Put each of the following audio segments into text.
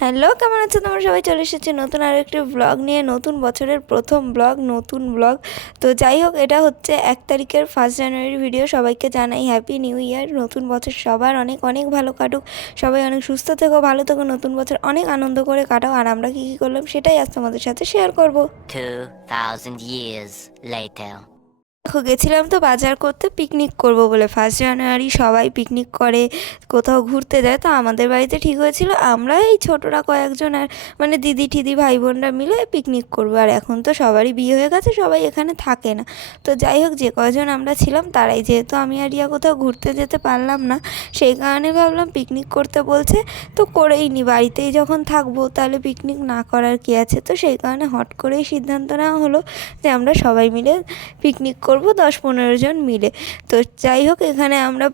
Hello, কেমন আছো তোমরা সবাই? চলে এসেছে নতুন আরও একটি ব্লগ নিয়ে। নতুন বছরের প্রথম ব্লগ, নতুন ব্লগ। তো যাই হোক, এটা হচ্ছে 1 তারিখের 1 জানুয়ারির ভিডিও। সবাইকে জানাই হ্যাপি নিউ ইয়ার। নতুন বছর সবার অনেক অনেক ভালো কাটুক, সবাই অনেক সুস্থ থেকো, ভালো থেকো, নতুন বছর অনেক আনন্দ করে কাটাও। আর আমরা কী কী করলাম সেটাই আজ তোমাদের সাথে শেয়ার করব। 2000 years later. দেখো, গেছিলাম তো বাজার করতে, পিকনিক করব বলে। 1 জানুয়ারি সবাই পিকনিক করে, কোথাও ঘুরতে যায়। তো আমাদের বাড়িতে ঠিক হয়েছিল আমরা এই ছোটরা কয়েকজন আর মানে দিদি ঠিদি ভাই বোনরা মিলে পিকনিক করবো। আর এখন তো সবারই বিয়ে হয়ে গেছে, সবাই এখানে থাকে না। তো যাই হোক, যে কয়জন আমরা ছিলাম তারাই, যেহেতু আমি আর রিয়া কোথাও ঘুরতে যেতে পারলাম না, সেই কারণে ভাবলাম পিকনিক করতে বলছে তো করেই নি। বাড়িতেই যখন থাকবো তাহলে পিকনিক না করার কী আছে। তো সেই কারণে হট করেই সিদ্ধান্ত নেওয়া হলো যে আমরা সবাই মিলে পিকনিক করব, 10-15 জন মিলে। তো যাই হোক, এখানে আমরা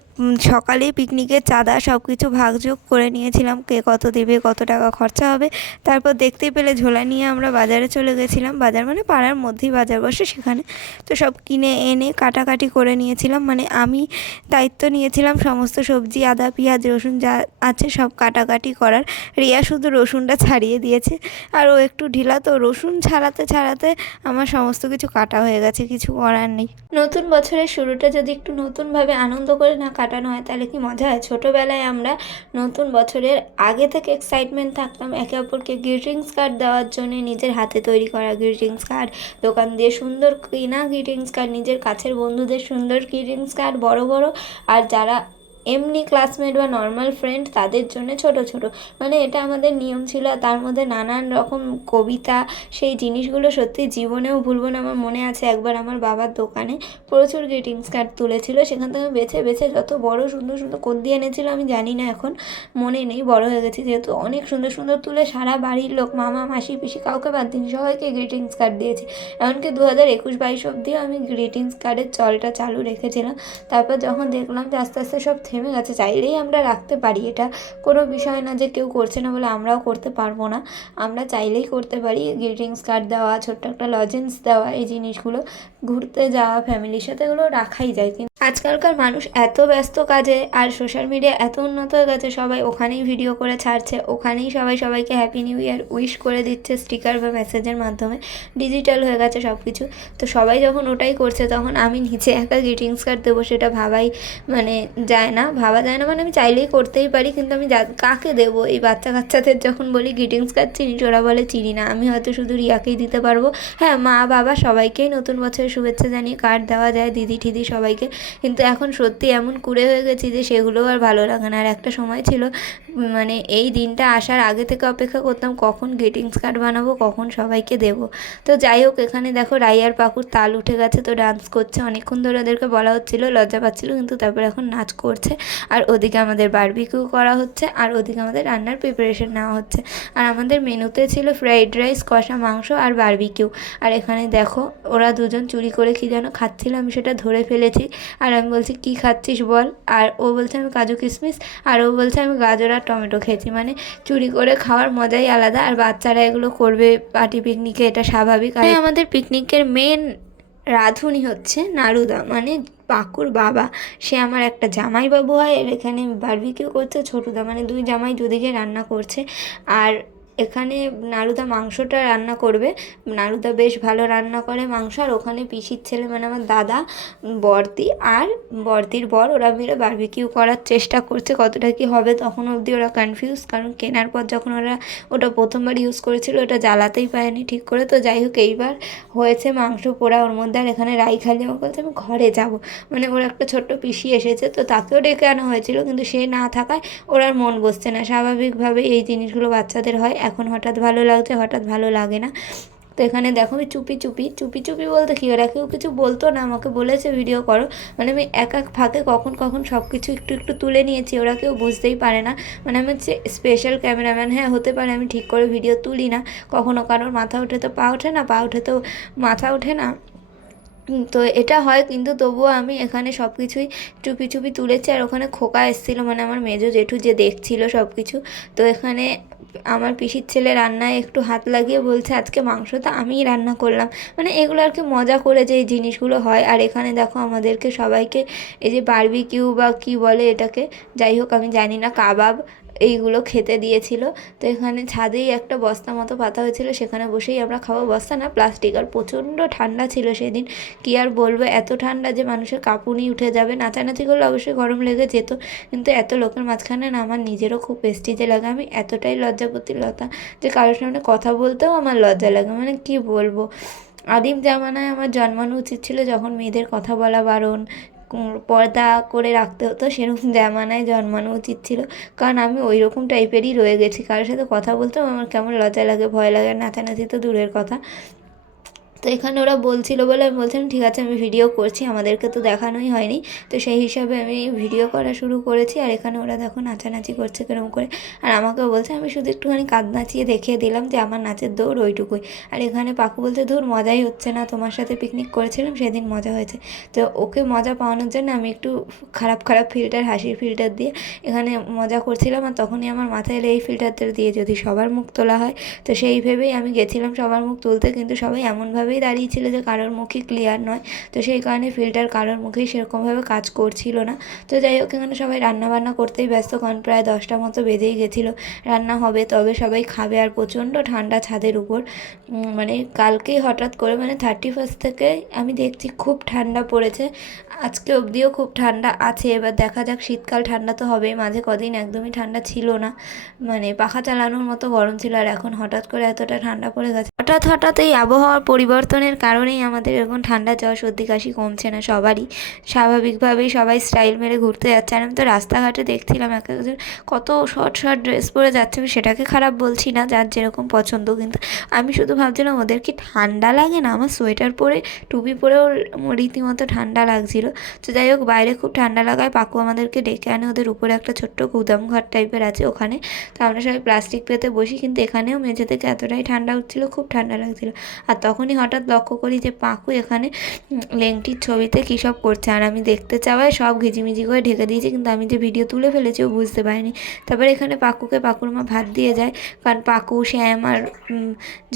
সকালেই পিকনিকের চাঁদা সব কিছু ভাগযোগ করে নিয়েছিলাম, কে কত দেবে, কত টাকা খরচা হবে। তারপর দেখতেই পেলে ঝোলা নিয়ে আমরা বাজারে চলে গেছিলাম। বাজার মানে পাড়ার মধ্যেই বাজার বসে, সেখানে তো সব কিনে এনে কাটাকাটি করে নিয়েছিলাম। মানে আমি দায়িত্ব নিয়েছিলাম সমস্ত সবজি, আদা পেঁয়াজ রসুন যা আছে সব কাটাকাটি করার। রিয়া শুধু রসুনটা ছাড়িয়ে দিয়েছে, আর ও একটু ঢিলা, তো রসুন ছাড়াতে ছাড়াতে আমার সমস্ত কিছু কাটা হয়ে গেছে, কিছু করার নেই। নতুন বছরের শুরুটা যদি একটু নতুনভাবে আনন্দ করে না কাটানো হয় তাহলে কি মজা হয়। ছোটোবেলায় আমরা নতুন বছরের আগে থেকে এক্সাইটমেন্ট থাকতাম একে অপরকে গ্রিটিংস কার্ড দেওয়ার জন্য। নিজের হাতে তৈরি করা গ্রিটিংস কার্ড, দোকান দিয়ে সুন্দর কেনা গ্রিটিংস কার্ড, নিজের কাছের বন্ধুদের সুন্দর গ্রিটিংস কার্ড বড় বড়, আর যারা এমনি ক্লাসমেট বা নর্মাল ফ্রেন্ড তাদের জন্য ছোট ছোট। মানে এটা আমাদের নিয়ম ছিল। তার মধ্যে নানান রকম কবিতা, সেই জিনিসগুলো সত্যি জীবনেও ভুলবো না। আমার মনে আছে একবার আমার বাবার দোকানে প্রচুর গ্রিটিংস কার্ড তুলেছিল, সেখান থেকে বেছে বেছে যত বড় সুন্দর সুন্দর কোড দিয়ে এনেছিল আমি জানি না, এখন মনে নেই, বড় হয়ে গেছি যেহেতু। অনেক সুন্দর সুন্দর তুলে সারা বাড়ির লোক, মামা মাসি পিসি, কাউকে বাদ দিন, সবাইকে গ্রিটিংস কার্ড দিয়েছি। এমনকি 2021-22 অবধিও আমি গ্রিটিংস কার্ডের চলটা চালু রেখেছিলাম। তারপর যখন দেখলাম যে আস্তে আস্তে সব থেমে গেছে, চাইলেই আমরা রাখতে পারি, এটা কোনো বিষয় না যে কেউ করছে না বলে আমরাও করতে পারবো না, আমরা চাইলেই করতে পারি। গ্রিটিংস কার্ড দেওয়া, ছোট্ট একটা লজেন্স দেওয়া, এই জিনিসগুলো ঘুরতে যাওয়া ফ্যামিলির সাথে, এগুলো রাখাই যায়। কিন্তু আজকালকার মানুষ এত ব্যস্ত কাজে, আর সোশ্যাল মিডিয়া এত উন্নত হয়ে গেছে, সবাই ওখানেই ভিডিও করে ছাড়ছে, ওখানেই সবাই সবাইকে হ্যাপি নিউ ইয়ার উইশ করে দিচ্ছে স্টিকার বা মেসেজের মাধ্যমে। ডিজিটাল হয়ে গেছে সব কিছু। তো সবাই যখন ওটাই করছে তখন আমি নিচে একা গ্রিটিংস কার্ড দেবো সেটা ভাবাই মানে ভাবা যায় না। মানে আমি চাইলেই করতেই পারি, কিন্তু আমি কাকে দেবো? এই বাচ্চা কাচ্চাদের যখন বলি গ্রিটিংস কার্ড চিনিস, ওরা বলে চিনি না। আমি হয়তো শুধু রিয়াকেই দিতে পারবো। হ্যাঁ, মা বাবা সবাইকেই নতুন বছরের শুভেচ্ছা জানিয়ে কার্ড দেওয়া যায়, দিদি ঠিদি সবাইকে। কিন্তু এখন সত্যি এমন কুড়ে হয়ে গেছি যে সেগুলোও আর ভালো লাগে না। আর একটা সময় ছিল মানে এই দিনটা আসার আগে থেকে অপেক্ষা করতাম কখন গ্রিটিংস কার্ড বানাবো, কখন সবাইকে দেবো। তো যাই হোক, এখানে দেখো রাইয়ার পাকুর তাল উঠে গেছে, তো ডান্স করছে। অনেকক্ষণ ধরে ওদেরকে বলা হচ্ছিল, লজ্জা পাচ্ছিল, কিন্তু তারপর এখন নাচ করছে। আর ওদিকে আমাদের বারবিকিউ করা হচ্ছে, আর ওদিকে আমাদের রান্নার প্রিপারেশন নেওয়া হচ্ছে। আর আমাদের মেনুতে ছিল ফ্রাইড রাইস, কষা মাংস আর বারবিকিউ। আর এখানে দেখো ওরা দুজন চুরি করে কী যেন খাচ্ছিল, আমি সেটা ধরে ফেলেছি। আর আমি বলছি কী খাচ্ছিস বল, আর ও বলছে আমি কাজু কিশমিশ, আর ও বলছে আমি গাজর আর টমেটো খেয়েছি। মানে চুরি করে খাওয়ার মজাই আলাদা। আর বাচ্চারা এগুলো করবে পার্টি পিকনিকে, এটা স্বাভাবিক। আর আমাদের পিকনিকের মেন রাঁধুনি হচ্ছে নারুদা, মানে পাকুর বাবা। সে আমার একটা জামাইবাবু হয়। এর এখানে বারবিকিউ করছে ছোটুদা, মানে দুই জামাই দুদিকে রান্না করছে। আর এখানে নারুদা মাংসটা রান্না করবে। নারুদা বেশ ভালো রান্না করে মাংস। আর ওখানে পিসির ছেলে মানে আমার দাদা, বড়দি আর বড়দির বর, ওরা মিলে বারবিকিউ করার চেষ্টা করছে। কতটা কি হবে তখন অবধি ওরা কনফিউজ, কারণ কেনার পর যখন ওরা ওটা প্রথমবার ইউজ করেছিল ওটা জ্বালাতেই পারেনি ঠিক করে। তো যাই হোক, এইবার হয়েছে মাংস পোড়া ওর মধ্যে। আর এখানে রাই খালি আমার বলছে আমি ঘরে যাব, মানে ওর একটা ছোট্ট পিসি এসেছে, তো তাকেও ডেকে আনা হয়েছিল, কিন্তু সে না থাকায় ওর আর মন বসছে না। স্বাভাবিকভাবে এই জিনিসগুলো বাচ্চাদের হয়, এখন হঠাৎ ভালো লাগছে, হঠাৎ ভালো লাগে না। তো এখানে দেখো আমি চুপি চুপি চুপি চুপি বলতে কি, ওরা কেউ কিছু বলতো না, আমাকে বলেছে ভিডিও করো, মানে আমি এক এক ফাঁকে কখন কখন সব কিছু একটু একটু তুলে নিয়েছি, ওরা কেউ বুঝতেই পারে না। মানে আমি হচ্ছে স্পেশাল ক্যামেরাম্যান। হ্যাঁ, হতে পারে আমি ঠিক করে ভিডিও তুলি না, কখনো কারোর মাথা ওঠে তো পা ওঠে না, পা ওঠে তো মাথা ওঠে না, তো এটা হয়। কিন্তু তবুও আমি এখানে সব কিছুই চুপি চুপি তুলেছি। আর ওখানে খোকা এসেছিলো, মানে আমার মেজো জেঠু, যে দেখছিল সব কিছু। তো এখানে আমার পিসির ছেলে রান্নায় একটু হাত লাগিয়ে বলছে আজকে মাংসটা আমিই রান্না করলাম। মানে এগুলো আর কি মজা করে যে এই জিনিসগুলো হয়। আর এখানে দেখো আমাদেরকে সবাইকে এই যে বারবিকিউ বা কি বলে এটাকে, যাই হোক আমি জানি না, কাবাব এইগুলো খেতে দিয়েছিল। তো এখানে ছাদেই একটা বস্তা মতো পাতা হয়েছিল, সেখানে বসেই আমরা খাবো। বস্তা না, প্লাস্টিক। আর প্রচণ্ড ঠান্ডা ছিল সেদিন, কি আর বলবো, এত ঠান্ডা যে মানুষের কাঁপুনি উঠে যাবে। নাচানাচি করলে অবশ্যই গরম লেগে যেত, কিন্তু এত লোকের মাঝখানে না আমার নিজেরও খুব প্রেস্টিজে লাগে। আমি এতটাই লজ্জাপতি লতা যে কারোর সামনে কথা বলতেও আমার লজ্জা লাগে, মানে কি বলবো। আদিম জামানায় আমার জন্মানো উচিত ছিল, যখন মেয়েদের কথা বলা বারণ, পর্দা করে রাখতে হতো, সেরকম জামানায় জন্মানো উচিত ছিল। কারণ আমি ওই রকম টাইপেরই রয়ে গেছি, কারোর সাথে কথা বলতেও আমার কেমন লজ্জা লাগে, ভয় লাগে, নাচানাচি তো দূরের কথা। তো এখানে ওরা বলছিল বলে আমি বলছিলাম ঠিক আছে আমি ভিডিও করছি, আমাদেরকে তো দেখানোই হয়নি, তো সেই হিসাবে আমি ভিডিও করা শুরু করেছি। আর এখানে ওরা দেখো নাচানাচি করছে কেরম করে, আর আমাকেও বলছে, আমি শুধু একটুখানি কাঁধ নাচিয়ে দেখিয়ে দিলাম যে আমার নাচের দৌড় ওইটুকুই। আর এখানে পাকু বলতে, ধুর মজাই হচ্ছে না, তোমার সাথে পিকনিক করেছিলাম সেদিন মজা হয়েছে। তো ওকে মজা পাওয়ানোর জন্য আমি একটু খারাপ খারাপ ফিল্টার, হাসির ফিল্টার দিয়ে এখানে মজা করছিলাম। আর তখনই আমার মাথায় এলো এই ফিল্টারটা দিয়ে যদি সবার মুখ তোলা হয়, তো সেই ভেবেই আমি গেছিলাম সবার মুখ তুলতে, কিন্তু সবাই এমনভাবেই দাঁড়িয়ে ছিল যে কারোর মুখই ক্লিয়ার নয়। তো সেই কারণে ফিল্টার কারোর মুখেই সেরকমভাবে কাজ করছিল না। তো যাই হোক, এখানে সবাই রান্নাবান্না করতেই ব্যস্ত, কারণ প্রায় 10টা মতো বেজেই গেছিলো। রান্না হবে তবে সবাই খাবে, আর প্রচণ্ড ঠান্ডা ছাদের উপর। মানে কালকেই হঠাৎ করে, মানে 31 থেকে আমি দেখছি খুব ঠান্ডা পড়েছে, আজকে অবধিও খুব ঠান্ডা আছে। এবার দেখা যাক, শীতকাল ঠান্ডা তো হবেই, মাঝে কদিন একদমই ঠান্ডা ছিল না, মানে পাখা চালানোর মতো গরম ছিল, আর এখন হঠাৎ করে এতটা ঠান্ডা পড়ে গেছে। হঠাৎ হঠাৎ এই আবহাওয়ার পরিবর্তনের কারণেই আমাদের এখন ঠান্ডা, জ্বর, সর্দি, কাশি কমছে না সবারই। স্বাভাবিকভাবেই সবাই স্টাইল মেরে ঘুরতে যাচ্ছে, আর আমি তো রাস্তাঘাটে দেখছিলাম এক একজন কত শর্ট শর্ট ড্রেস পরে যাচ্ছে। আমি সেটাকে খারাপ বলছি না, যার যেরকম পছন্দ, কিন্তু আমি শুধু ভাবছিলাম ওদের কি ঠান্ডা লাগে না। আমার সোয়েটার পরে, টুপি পরেও রীতিমতো ঠান্ডা লাগছিল। তো যাই হোক, বাইরে খুব ঠান্ডা লাগায় পাকু আমাদেরকে ডেকে আনে, ওদের উপরে একটা ছোট্ট গুদাম ঘর টাইপের আছে ওখানে। তো আমরা সবাই প্লাস্টিক পেতে বসি, কিন্তু এখানেও মেঝে থেকে এতটাই ঠান্ডা উঠছিল, খুব ঠান্ডা লাগছিল। আর তখনই হঠাৎ লক্ষ্য করি যে পাকু এখানে লেংটির ছবিতে কী সব করছে, আর আমি দেখতে চাওয়ায় সব ঘিজিমিজি করে ঢেকে দিয়েছি, কিন্তু আমি যে ভিডিও তুলে ফেলেছি ও বুঝতে পারিনি। তারপরে এখানে পাকুকে পাকুর মা ভাত দিয়ে যায়, কারণ পাকু, শ্যাম আর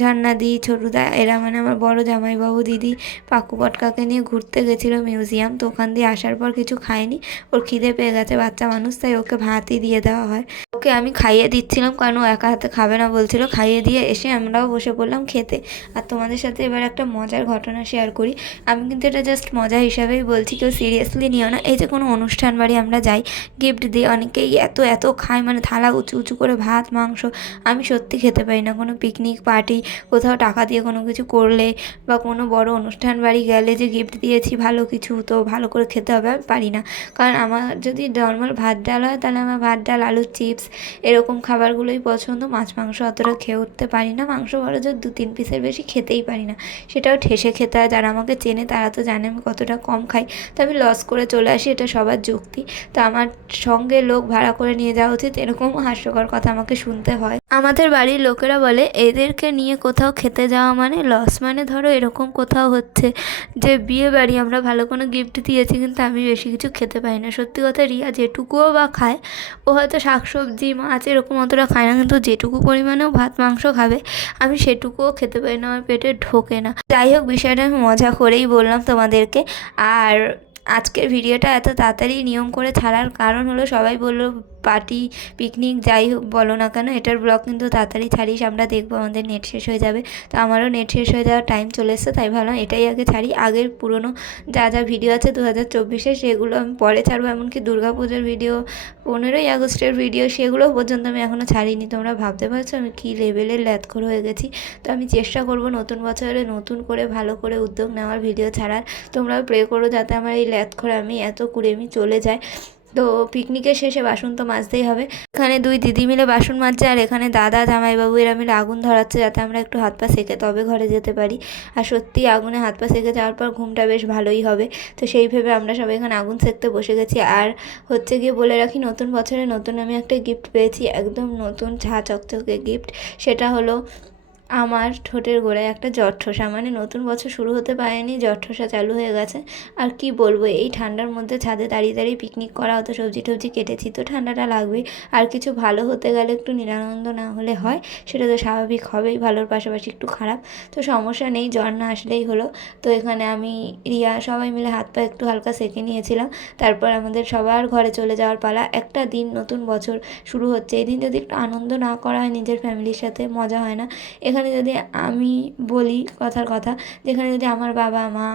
ঝর্ণাদি, ছোটুদা, এরা মানে আমার বড় জামাইবাবু, দিদি পাকু পটকাকে নিয়ে ঘুরতে গেছিলো মিউজিয়াম। তো ওখান দিয়ে আসার পর কিছু খায়নি, ওর খিদে পেয়ে গেছে, বাচ্চা মানুষ, তাই ওকে ভাতই দিয়ে দেওয়া হয়। ওকে আমি খাইয়ে দিচ্ছিলাম, কারণ ও একা হাতে খাবে না বলছিল। খাইয়ে দিয়ে এসে আমরাও বসে পড়লাম খেতে। আর তোমাদের সাথে এবার একটা মজার ঘটনা শেয়ার করি। আমি কিন্তু এটা জাস্ট মজা হিসাবেই বলছি, কেউ সিরিয়াসলি নিও না। এই যে কোনো অনুষ্ঠান বাড়ি আমরা যাই, গিফট দিই, অনেকেই এত এত খায়, মানে থালা উঁচু উঁচু করে ভাত মাংস। আমি সত্যি খেতে পারি না। কোনো পিকনিক পার্টি, কোথাও টাকা দিয়ে কোনো কিছু করলে, বা কোনো বড় অনুষ্ঠান বাড়ি গেলে যে গিফট দিয়েছি ভালো কিছু, তো ভালো করে খেতে হবে, আমি পারি না। কারণ আমার যদি নর্মাল ভাত ডাল হয়, তাহলে আমার ভাত ডাল, আলুর চিপস, এরকম খাবারগুলোই পছন্দ। মাছ মাংস অতটা খেয়ে উঠতে পারি না, মাংস বড় জোর 2-3 পিসের বেশি খেতেই পারি না, সেটাও ঠেসে খেতে হয়। যারা আমাকে চেনে তারা তো জানে আমি কতটা কম খাই, তো আমি লস করে চলে আসি, এটা সবার যুক্তি। তো আমার সঙ্গে লোক ভাড়া করে নিয়ে যাওয়া উচিত, এরকম হাস্যকর কথা আমাকে শুনতে হয়। আমাদের বাড়ির লোকেরা বলে এদেরকে নিয়ে কোথাও খেতে যাওয়া মানে লস। মানে ধরো এরকম কোথাও হচ্ছে যে বিয়ে বাড়ি, আমরা ভালো কোনো গিফট দিয়েছি, কিন্তু আমি বেশি কিছু খেতে পারি না। সত্যি কথা, রিয়া যেটুকুও বা খায়, ও হয়তো শাকসবজি, মাছ এরকম অতটা খায় না, কিন্তু যেটুকু পরিমাণেও ভাত মাংস খাবে, আমি সেটুকুও খেতে পারি না, আমার পেটে ঢোকে না। যাই হোক, বিষয়টা আমি মজা করেই বললাম তোমাদেরকে। আর আজকের ভিডিওটা এত তাড়াতাড়ি নিয়ম করে ছাড়ার কারণ হলো, সবাই বললো পার্টি, পিকনিক যাই হোক বলো না কেন, এটার ব্লগ কিন্তু তাড়াতাড়ি ছাড়িস, আমরা দেখবো, আমাদের নেট শেষ হয়ে যাবে। তো আমারও নেট শেষ হয়ে যাওয়ার টাইম চলে এসছে, তাই ভাবলাম এটাই আগে ছাড়ি। আগের পুরনো যা যা ভিডিও আছে 2024-এ, সেগুলো আমি পরে ছাড়বো। এমনকি দুর্গাপুজোর ভিডিও, 15ই আগস্টের ভিডিও, সেগুলো পর্যন্ত আমি এখনও ছাড়িনি। তোমরা ভাবতে পারছো আমি কী লেভেলের ল্যাথখোর হয়ে গেছি। তো আমি চেষ্টা করব নতুন বছরে নতুন করে ভালো করে উদ্যোগ নেওয়ার, ভিডিও ছাড়ার। তোমরাও প্রে করো যাতে আমার এই ল্যাথখোর আমি এত কুড়েমি চলে যায়। তো পিকনিকের শেষে বাসন তো মাজতেই হবে। এখানে 2 দিদি মিলে বাসন মাজছে, আর এখানে দাদা, জামাইবাবু এরা মিলে আগুন ধরাচ্ছে, যাতে আমরা একটু হাত পা সেঁকে তবে ঘরে যেতে পারি। আর সত্যি আগুনে হাত পা সেঁকে যাওয়ার পর ঘুমটা বেশ ভালোই হবে। তো সেই ভেবে আমরা সবাই এখানে আগুন সেঁকতে বসে গেছি। আর হচ্ছে গিয়ে বলে রাখি, নতুন বছরে নতুন আমি একটা গিফট পেয়েছি, একদম নতুন ঝাঁ চকচকে গিফট। সেটা হলো আমার ঠোঁটের গোড়ায় একটা জটঠোসা, মানে নতুন বছর শুরু হতে পারেনি জটঠোসা চালু হয়ে গেছে। আর কি বলবো, এই ঠান্ডার মধ্যে ছাদে দাঁড়িয়ে দাঁড়িয়ে পিকনিক করা, অত সবজি টবজি কেটেছি তো ঠান্ডাটা লাগবেই। আর কিছু ভালো হতে গেলে একটু নিরানন্দ না হলে হয়, সেটা তো স্বাভাবিক হবেই, ভালোর পাশাপাশি একটু খারাপ। তো সমস্যা নেই, জ্বর না আসলেই হলো। তো এখানে আমি, রিয়া সবাই মিলে হাত পা একটু হালকা সেঁকে নিয়েছিলাম। তারপর আমাদের সবার ঘরে চলে যাওয়ার পালা। একটা দিন, নতুন বছর শুরু হচ্ছে, এই দিন যদি একটু আনন্দ না করা হয় নিজের ফ্যামিলির সাথে, মজা হয় না। এখানে যদি আমি বলি কথার কথা, যেখানে যদি আমার বাবা মা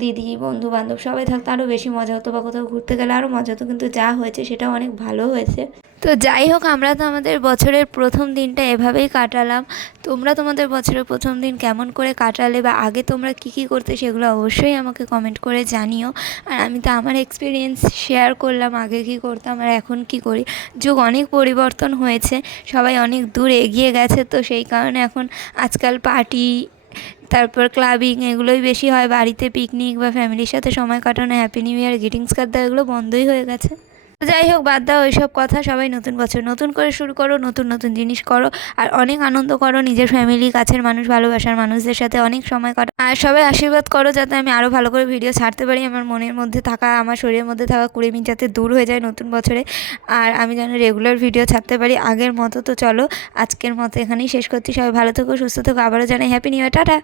দিদি বন্ধু বান্ধব সবাই থাকতো আরও বেশি মজা হতো, বা কোথাও ঘুরতে গেলে আরও মজা হতো, কিন্তু যা হয়েছে সেটাও অনেক ভালো হয়েছে। তো যাই হোক, আমরা তো আমাদের বছরের প্রথম দিনটা এভাবেই কাটালাম। তোমরা তোমাদের বছরের প্রথম দিন কেমন করে কাটালে, বা আগে তোমরা কী কী করতে, সেগুলো অবশ্যই আমাকে কমেন্ট করে জানিও। আর আমি তো আমার এক্সপিরিয়েন্স শেয়ার করলাম, আগে কী করতাম আর এখন কী করি। যুগ অনেক পরিবর্তন হয়েছে, সবাই অনেক দূর এগিয়ে গেছে, তো সেই কারণে এখন আজকাল পার্টি, তারপর ক্লাবিং এগুলোই বেশি হয়, বাড়িতে পিকনিক বা ফ্যামিলির সাথে সময় কাটানো, happy new year, greetings card দেওয়া, এগুলো বন্ধই হয়ে গেছে। যাই হোক, বাদ দাও ওইসব কথা। সবাই নতুন বছর নতুন করে শুরু করো, নতুন নতুন জিনিস করো, আর অনেক আনন্দ করো, নিজের ফ্যামিলি, কাছের মানুষ, ভালোবাসার মানুষদের সাথে অনেক সময় কাটো। আর সবাই আশীর্বাদ করো যাতে আমি আরও ভালো করে ভিডিও ছাড়তে পারি, আমার মনের মধ্যে থাকা, আমার শরীরের মধ্যে থাকা কুড়েমি যাতে দূর হয়ে যায় নতুন বছরে, আর আমি যেন রেগুলার ভিডিও ছাড়তে পারি আগের মতো। তো চলো, আজকের মতো এখানেই শেষ করছি। সবাই ভালো থেকো, সুস্থ থেকো, আবারও জানাই হ্যাপি নিউ ইয়ার, টাটা।